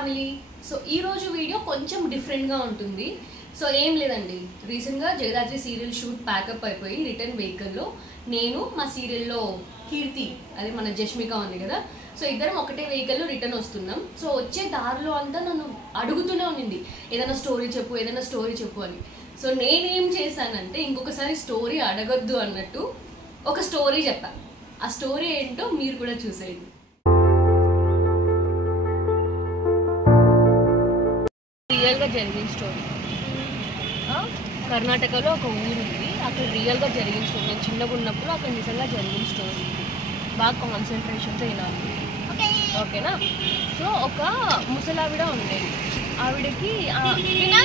Family. So ఈ రోజు video కొంచెం డిఫరెంట్గా ఉంటుంది. సో ఏం లేదండి, రీసెంట్గా జగదాత్రి సీరియల్ షూట్ ప్యాకప్ అయిపోయి రిటర్న్ వెహికల్లో నేను మా సీరియల్లో కీర్తి, అదే మన జష్మిక ఉంది కదా, సో ఇద్దరం ఒకటే వెహికల్లో రిటర్న్ వస్తున్నాం. సో వచ్చే దారిలో అంతా నన్ను అడుగుతూనే ఉన్నింది, ఏదైనా స్టోరీ చెప్పు అని. సో నేనేం చేశానంటే ఇంకొకసారి స్టోరీ అడగొద్దు అన్నట్టు ఒక స్టోరీ చెప్పాను. ఆ స్టోరీ ఏంటో మీరు కూడా చూసేయండి. రియల్గా జరిగిన స్టోరీ. కర్ణాటకలో ఒక ఊరు ఉంది, అక్కడ రియల్గా జరిగిన స్టోరీ. నేను చిన్నగా ఉన్నప్పుడు అక్కడ నిజంగా జరిగిన స్టోరీ. బాగా కాన్సన్ట్రేషన్తో వినాలి, ఓకేనా? సో ఒక ముసలావిడ ఉండేది. ఆవిడకి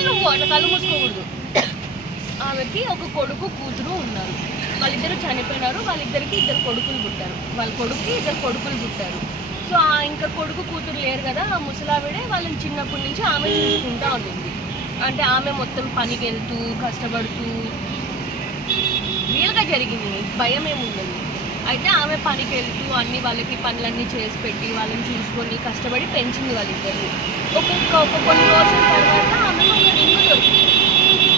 నువ్వు అట్లా కళ్ళు మూసుకోకూడదు. ఆమెకి ఒక కొడుకు కూతురు ఉన్నారు. వాళ్ళిద్దరు చనిపోయినారు. వాళ్ళిద్దరికి ఇద్దరు కొడుకులు పుట్టారు. వాళ్ళ కొడుకుకి ఇద్దరు కొడుకులు పుట్టారు. సో ఇంకా కొడుకు కూతురు లేరు కదా, ఆ ముసలావిడే వాళ్ళని చిన్నప్పటి నుంచి ఆమె చూసుకుంటూ ఉంటుంది. అంటే ఆమె మొత్తం పనికి వెళ్తూ కష్టపడుతూ, రియల్గా జరిగింది, భయం ఏముండదు. అయితే ఆమె పనికి వెళ్తూ అన్ని వాళ్ళకి పనులన్నీ చేసి పెట్టి వాళ్ళని చూసుకొని కష్టపడి పెంచింది వాళ్ళిద్దరు. కొన్ని రోజుల తర్వాత ఆమెకు ఒక రింగు దొరికింది.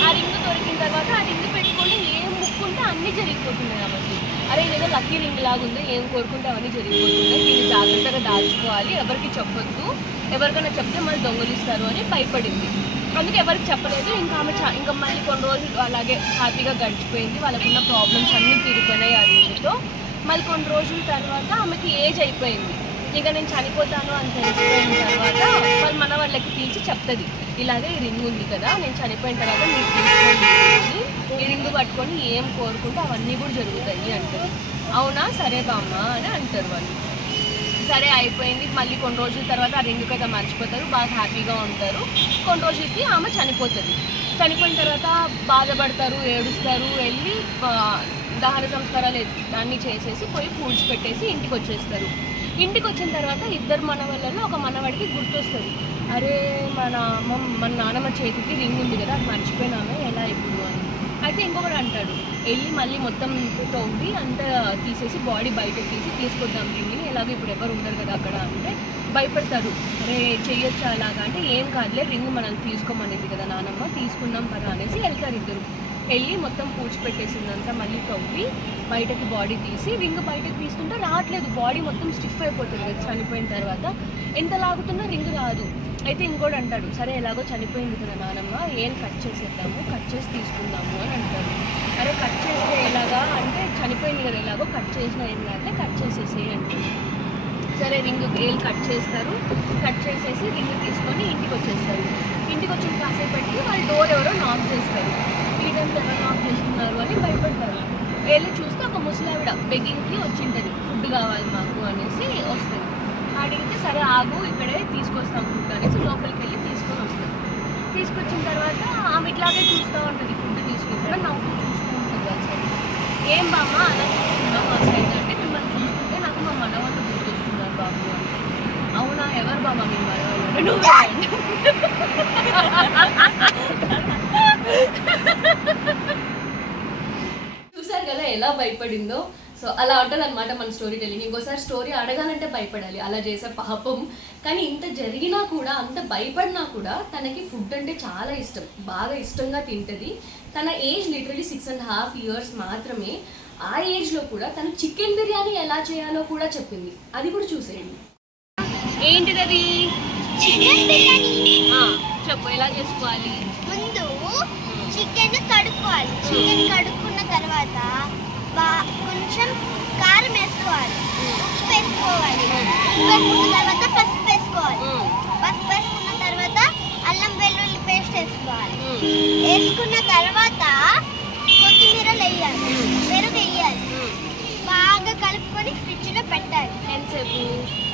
ఆ రింగు దొరికిన తర్వాత ఆ రింగు పెట్టుకొని ఏం ముక్కుంటే అన్నీ జరిగిపోతున్నాయి ఆమెకి. అరే ఇదేదో లక్కీ రింగ్ లాగా ఉంది, ఏం కోరుకుంటే అవన్నీ జరిగిపోతున్నాయి, దీన్ని జాగ్రత్తగా దాచుకోవాలి, ఎవరికి చెప్పొద్దు, ఎవరికైనా చెప్తే మళ్ళీ దొంగలిస్తారు అని భయపడింది. అందుకే ఎవరికి చెప్పలేదు. ఇంకా మళ్ళీ కొన్ని రోజులు అలాగే హ్యాపీగా గడిచిపోయింది. వాళ్ళకున్న ప్రాబ్లమ్స్ అన్నీ తీరిపోయినాయి ఆ రింగుతో. మళ్ళీ కొన్ని రోజుల తర్వాత ఆమెకి ఏజ్ అయిపోయింది. ఇంకా నేను చనిపోతాను అని తెలిసిపోయిన తర్వాత మన వాళ్ళకి పిలిచి చెప్తుంది, ఇలాగే ఈ రింగ్ ఉంది కదా, నేను చనిపోయిన తర్వాత మీరు తీసుకోండి, ఈ రింగ్ పట్టుకొని ఏం కోరుకుంటే అవన్నీ కూడా జరుగుతాయి అంటారు. అవునా, సరే బామ్మ అని అంటారు వాళ్ళు. సరే అయిపోయింది. మళ్ళీ కొన్ని రోజుల తర్వాత ఆ రింగ్ కదా మర్చిపోతారు, బాగా హ్యాపీగా ఉంటారు. కొన్ని రోజులకి ఆమె చనిపోతుంది. చనిపోయిన తర్వాత బాధపడతారు, ఏడుస్తారు. వెళ్ళి దహన సంస్కారాలు అన్నీ చేసేసి పోయి పూడ్చిపెట్టేసి ఇంటికి వచ్చేస్తారు. ఇంటికి వచ్చిన తర్వాత ఇద్దరు మనవాళ్ళలో ఒక మనవాడికి గుర్తొస్తుంది, అరే మన నాన్నమ్మ చేతికి రింగ్ ఉంది కదా, అది మర్చిపోయినామే, ఎలా ఇప్పుడు అని. అయితే ఇంకొకటి అంటాడు, వెళ్ళి మళ్ళీ మొత్తం తవ్వి అంతా తీసేసి బాడీ బయటకు తీసుకొద్దాం రింగ్ని, ఎలాగో ఇప్పుడు ఎవరు ఉండరు కదా అక్కడ అంటే భయపడతారు. అరే చెయ్యొచ్చు అలాగా అంటే, ఏం కాదులే రింగ్ మనల్ని తీసుకోమనేది కదా నానమ్మ, తీసుకుందాం కదా అనేసి వెళ్తారు ఇద్దరు. వెళ్ళి మొత్తం పూడ్చిపెట్టేసిందంతా మళ్ళీ తవ్వి బయటకి బాడీ తీసి రింగ్ బయటకు తీస్తుంటే రావట్లేదు, బాడీ మొత్తం స్టిఫ్ అయిపోతుంది కదా చనిపోయిన తర్వాత, ఎంత లాగుతున్నా రింగ్ రాదు. అయితే ఇంకోటి అంటాడు, సరే ఎలాగో చనిపోయింది కదా నానమ్మ, ఏం కట్ చేసేద్దాము, కట్ చేసి తీసుకుందాము అని అంటాడు. అరే కట్ చేస్తే ఎలాగా అంటే, చనిపోయింది కదా ఎలాగో కట్ చేసినా ఏం కాదులే, కట్ చేసేసి అంటాడు. సరే రింగ్ ఏళ్ళు కట్ చేస్తారు. కట్ చేసేసి రింగ్ తీసుకొని ఇంటికి వచ్చేస్తారు. ఇంటికి వచ్చిన కాసేపు పెట్టి వాళ్ళు డోర్ ఎవరో నాక్ చేస్తారు. ఈ టైంలో ఎవరు నాక్ చేస్తున్నారు అని భయపడతారు. వెళ్ళి చూస్తే ఒక ముసలావిడ బెగ్గింగ్కి వచ్చింటుంది, ఫుడ్ కావాలి మాకు అనేసి వస్తుంది. అడిగితే సరే ఆగు ఇక్కడే తీసుకొస్తాం ఫుడ్ అనేసి లోపలికి వెళ్ళి తీసుకొని వస్తారు. తీసుకొచ్చిన తర్వాత ఆమె ఇట్లాగే చూస్తూ ఉంటుంది, ఫుడ్ తీసుకుంటే నవ్వు చూస్తూ ఉంటుంది వాళ్ళ సైడ్. ఏం బామ్మ అలా చూస్తున్నావు మా సైడ్ అంటే, మిమ్మల్ని చూస్తుంటే నాకు మా మనవాళ్ళు గుర్తొస్తున్నారు బాబు అంటే. అవునా, ఎవరు బామ్మ మీ మనవాళ్ళు అంటే, నువ్వే అండి. చూసారు కదా ఎలా భయపడిందో. సో అలా ఉంటుంది అనమాట మన స్టోరీ టెల్లింగ్. ఇంకోసారి స్టోరీ అడగాలంటే భయపడాలి, అలా చేసే పాపం. కానీ ఇంత జరిగినా కూడా, అంత భయపడినా కూడా తనకి ఫుడ్ అంటే చాలా ఇష్టం, బాగా ఇష్టంగా తింటుంది. తన ఏజ్ లిటరలీ 6.5 years మాత్రమే. ఆ ఏజ్లో కూడా తను చికెన్ బిర్యానీ ఎలా చేయాలో కూడా చెప్పింది, అది కూడా చూసేయండి. ఏంటిది అది? చికెన్ బిర్యానీ. చెప్పు, ఎలా చేసుకోవాలి? ముందు చికెన్ కడుక్కోవాలి. చికెన్ కడుక్కున్న తర్వాత కొంచెం కారం వేసుకోవాలి, ఉప్పు వేసుకోవాలి, ఉప్పు వేసుకున్న తర్వాత పసుపు వేసుకోవాలి, పసుపు వేసుకున్న తర్వాత అల్లం వెల్లుల్లి పేస్ట్ వేసుకోవాలి. వేసుకున్న తర్వాత కొత్తిమీరలు వేయాలి, పెరుగు వేయాలి, బాగా కలుపుకొని ఫ్రిడ్జ్లో పెట్టాలి. ఎంతసేపు?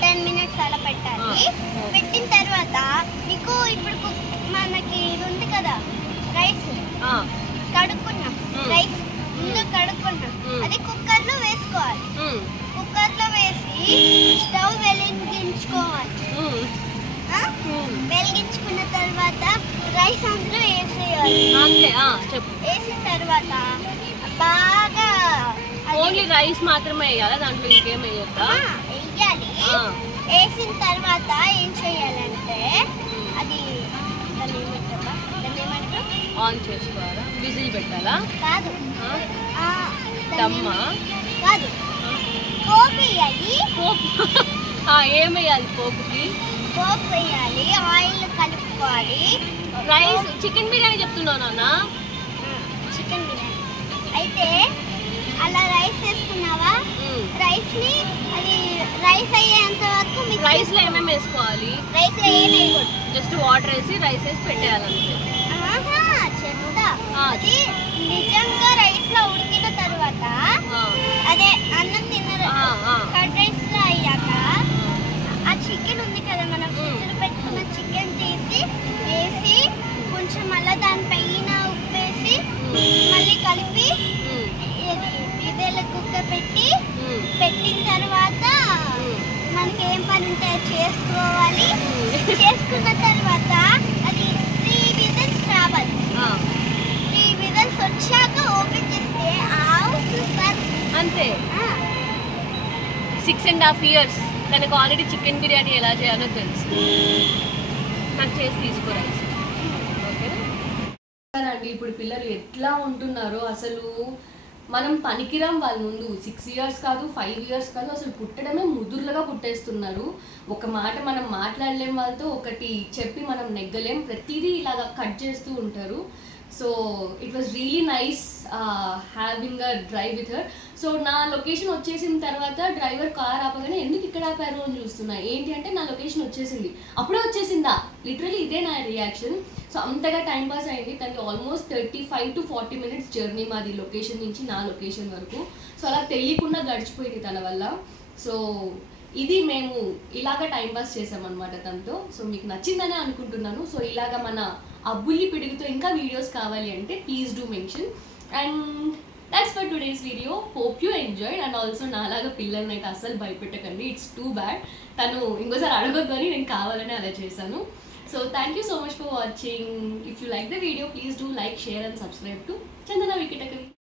10 minutes అలా పెట్టాలి. పెట్టిన తర్వాత నీకు ఇప్పుడు మనకి ఇది ఉంది కదా, రైస్ కడుక్కున్నాం, రైస్ ముందు కడుక్కున్నాం, అది కుక్కర్లో వేసుకోవాలి. కుక్కర్లో వేసి స్టవ్ వెలిగించుకోవాలి. వెలిగించుకున్న తర్వాత రైస్ అందులో వేసేయాలి. వేసిన తర్వాత బాగా ఓన్లీ రైస్ మాత్రమే వేయాలా, దాంట్లో ఇంకేం వేయొద్దా? వేయాలి. వేసిన తర్వాత ఏం చేయాలంటే చేస్తే అది దాన్ని ఏమంటారు ఆన్ చేసుకోవాలా, విజిల్ పెట్టాలా? కాదు, దమ్మా కాదు, పోపు వేయాలి. పోపు ఏమేయాలి? పోపుకి పోపు వేయాలి, ఆయిల్ కలుపుకోవాలి. రైస్ చికెన్ బిర్యానీ చెప్తున్నావు నాన్న? చికెన్ బిర్యానీ అయితే అలా రైస్ వేసుకున్నావా, రైస్ ని అది రైస్ అయ్యేంత వరకు రైస్ లో ఏమేమి వేసుకోవాలి? రైస్ లో ఏం వేయకూడదు, జస్ట్ వాటర్ వేసి రైస్ వేసి పెట్టేయాలంటే. చెప్తా, అది నిజంగా రైస్ లో ఉడికిన తర్వాత అదే అన్నం తిన్న కర్డ్ రైస్ లో అయ్యాక ఆ చికెన్ ఉంది కదా మనం ఫ్రిడ్జ్ లో పెట్టుకున్న చికెన్ తీసి వేసి కొంచెం మళ్ళీ దానిపైన ఉప్పు వేసి మళ్ళీ కలిపి విధేల కుక్కర్ పెట్టిన తర్వాత మనకి ఏం పని ఉంటే చేసుకోవాలి. చేసుకున్న తర్వాత అది 3 విజిల్స్ రావాలి. 3 విజిల్స్ వచ్చాక ఓపెన్ చేస్తే సూపర్. అంతే. 6.5 years తనకు ఆల్రెడీ చికెన్ బిర్యానీ ఎలా చేయాలో తెలుసు. నాకు చేసి తీసుకోరా. ఓకేనా అండి? ఇప్పుడు పిల్లలు ఎట్లా ఉంటున్నారో అసలు మనం పనికిరాం వాళ్ళ ముందు. 6 years కాదు, 5 years కాదు, అసలు పుట్టడమే ముదుర్లుగా పుట్టేస్తున్నారు. ఒక మాట మనం మాట్లాడలేం వాళ్ళతో, ఒకటి చెప్పి మనం నెగ్గలేం, ప్రతిదీ ఇలాగా కట్ చేస్తూ ఉంటారు. So it was really nice having a drive with her. So నా లొకేషన్ వచ్చేసిన తర్వాత డ్రైవర్ కార్ ఆపగానే ఎందుకు ఇక్కడ ఆపారు అని చూస్తున్నా. ఏంటి అంటే నా లొకేషన్ వచ్చేసింది. అప్పుడే వచ్చేసిందా? లిటరలీ ఇదే నా రియాక్షన్. సో అంతగా టైం పాస్ అయింది. తనకి ఆల్మోస్ట్ 35 to 40 minutes జర్నీ మాది లొకేషన్ నుంచి నా లొకేషన్ వరకు. సో అలా తెలియకుండా గడిచిపోయింది తన వల్ల. సో ఇది మేము ఇలాగ టైం పాస్ చేసామన్నమాట తనతో. సో మీకు నచ్చిందనే అనుకుంటున్నాను. సో ఇలాగ మన అబ్బుల్లి పిడుగుతో ఇంకా వీడియోస్ కావాలి అంటే please do mention. And that's for today's video. Hope you enjoyed. And also నాలాగా పిల్లల్ని అయితే అస్సలు భయపెట్టకండి. It's too bad. తను ఇంకోసారి అడగొద్దు అని నేను కావాలని అలా చేశాను. So thank you so much for watching. If you like the video, please do like, share and subscribe to Chandana Vikitakavi.